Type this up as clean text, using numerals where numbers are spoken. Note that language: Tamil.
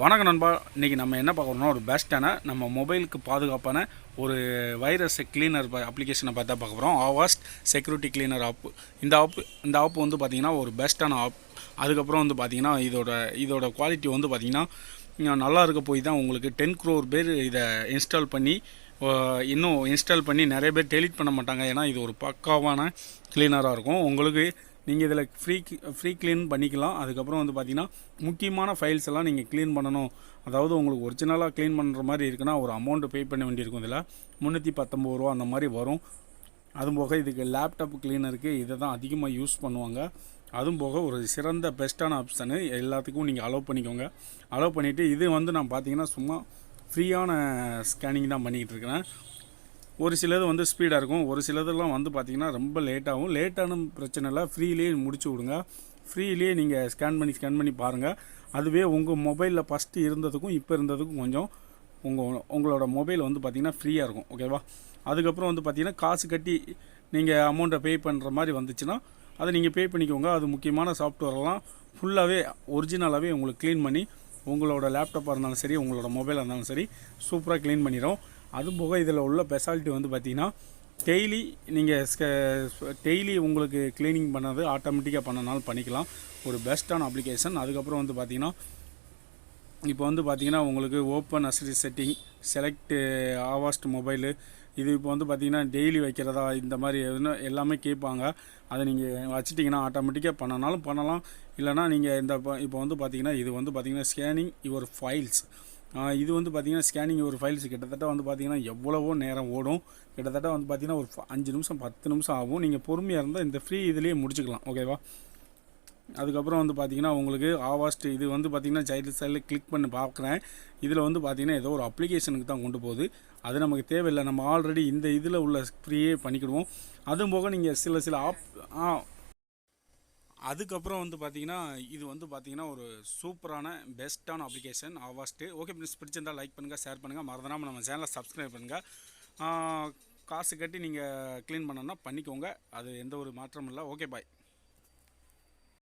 வணக்கம் நண்பா. இன்றைக்கி நம்ம என்ன பார்க்குறோம்னா ஒரு பெஸ்ட்டான நம்ம மொபைலுக்கு பாதுகாப்பான ஒரு வைரஸ் கிளீனர் அப்ளிகேஷனை பார்த்தா பார்க்க போகிறோம். அவஸ்ட் செக்யூரிட்டி கிளீனர் ஆப். இந்த ஆப் வந்து பார்த்திங்கன்னா ஒரு பெஸ்ட்டான ஆப். அதுக்கப்புறம் வந்து பார்த்திங்கன்னா இதோட குவாலிட்டி வந்து பார்த்திங்கன்னா நல்லா இருக்க போய் தான் உங்களுக்கு 10 crore பேர் இதை இன்ஸ்டால் பண்ணி இன்னும் இன்ஸ்டால் பண்ணி நிறைய பேர் டெலீட் பண்ண மாட்டாங்க. ஏன்னா இது ஒரு பக்காவான கிளீனராக இருக்கும். உங்களுக்கு நீங்கள் இதில் ஃப்ரீ க்ளீன் பண்ணிக்கலாம். அதுக்கப்புறம் வந்து பார்த்திங்கன்னா முக்கியமான ஃபைல்ஸ் எல்லாம் நீங்கள் க்ளீன் பண்ணணும். அதாவது உங்களுக்கு ஒரிஜினலாக க்ளீன் பண்ணுற மாதிரி இருக்குன்னா ஒரு அமௌண்ட்டு பே பண்ண வேண்டியிருக்கும். இதில் 319 ரூபா அந்த மாதிரி வரும். அதுவும் போக இதுக்கு லேப்டாப் க்ளீனருக்கு இதை தான் அதிகமாக யூஸ் பண்ணுவாங்க. அதுவும் போக ஒரு சிறந்த பெஸ்ட்டான ஆப்ஷனு. எல்லாத்துக்கும் நீங்கள் அலோவ் பண்ணிக்கோங்க. அலோவ் பண்ணிவிட்டு இது வந்து நான் பார்த்தீங்கன்னா சும்மா ஃப்ரீயான ஸ்கேனிங் தான் பண்ணிக்கிட்டு இருக்கிறேன். ஒரு சிலது வந்து ஸ்பீடாக இருக்கும், ஒரு சிலதெல்லாம் வந்து பார்த்திங்கன்னா ரொம்ப லேட்டாகும். லேட்டான பிரச்சனை இல்லை, ஃப்ரீலேயே முடிச்சு விடுங்க. ஃப்ரீலேயே நீங்கள் ஸ்கேன் பண்ணி பாருங்கள். அதுவே உங்கள் மொபைலில் ஃபஸ்ட்டு இருந்ததுக்கும் இப்போ இருந்ததுக்கும் கொஞ்சம் உங்களோட மொபைல் வந்து பார்த்திங்கன்னா ஃப்ரீயாக இருக்கும். ஓகேவா? அதுக்கப்புறம் வந்து பார்த்திங்கன்னா காசு கட்டி நீங்கள் அமௌண்ட்டை பே பண்ணுற மாதிரி வந்துச்சுன்னா அதை நீங்கள் பே பண்ணிக்கோங்க. அது முக்கியமான சாஃப்ட்வேரெல்லாம் ஃபுல்லாகவே ஒரிஜினலாகவே உங்களுக்கு க்ளீன் பண்ணி உங்களோட லேப்டாப்பாக இருந்தாலும் சரி, உங்களோட மொபைலாக இருந்தாலும் சரி சூப்பராக க்ளீன் பண்ணிடும். அதுபோக இதில் உள்ள ஸ்பெஷாலிட்டி வந்து பார்த்திங்கன்னா டெய்லி உங்களுக்கு க்ளீனிங் பண்ணது ஆட்டோமேட்டிக்காக பண்ணனாலும் பண்ணிக்கலாம். ஒரு பெஸ்ட்டான அப்ளிகேஷன். அதுக்கப்புறம் வந்து பார்த்திங்கன்னா இப்போ வந்து பார்த்திங்கன்னா உங்களுக்கு ஓப்பன் அசரி செட்டிங், செலக்ட் ஆவாஸ்ட் மொபைலு, இது இப்போ வந்து பார்த்திங்கன்னா டெய்லி வைக்கிறதா இந்த மாதிரி எதுனா எல்லாமே கேட்பாங்க. அதை நீங்கள் வச்சுட்டிங்கன்னா ஆட்டோமேட்டிக்காக பண்ணனாலும் பண்ணலாம். இல்லைனா நீங்கள் இப்போ வந்து பார்த்திங்கன்னா இது வந்து பார்த்திங்கன்னா ஸ்கேனிங் யுவர் ஃபைல்ஸ். இது வந்து பார்த்திங்கன்னா ஸ்கேனிங் யுவர் ஃபைல்ஸ் கிட்டத்தட்ட வந்து பார்த்திங்கன்னா எவ்வளவோ நேரம் ஓடும். கிட்டத்தட்ட வந்து பார்த்திங்கன்னா ஒரு 5 நிமிஷம் 10 நிமிஷம் ஆகும். நீங்கள் பொறுமையாக இருந்தால் இந்த ஃப்ரீ இதுலேயே முடிச்சுக்கலாம். ஓகேவா? அதுக்கப்புறம் வந்து பார்த்திங்கன்னா உங்களுக்கு ஆவாஸ்ட் இது வந்து பார்த்திங்கன்னா சைடில் கிளிக் பண்ணி பார்க்குறேன். இதில் வந்து பார்த்திங்கன்னா ஏதோ ஒரு அப்ளிகேஷனுக்கு தான் கொண்டு போகுது. அது நமக்கு தேவையில்லை. நம்ம ஆல்ரெடி இந்த இதில் உள்ள ஃப்ரீயே பண்ணிக்கிடுவோம். அதுவும் போக நீங்கள் சில அதுக்கப்புறம் வந்து பார்த்திங்கன்னா இது வந்து பார்த்திங்கன்னா ஒரு சூப்பரான பெஸ்ட்டான அப்ளிகேஷன் அவஸ்ட்டு. ஓகே ஃப்ரெண்ட்ஸ், பிடிச்சிருந்தால் லைக் பண்ணுங்கள், ஷேர் பண்ணுங்கள், மறந்துடாமல் நம்ம சேனலை சப்ஸ்கிரைப் பண்ணுங்கள். காசு கட்டி நீங்கள் க்ளீன் பண்ணணும்னா பண்ணிக்கோங்க. அது எந்த ஒரு மாற்றமும் இல்லை. ஓகே, பாய்.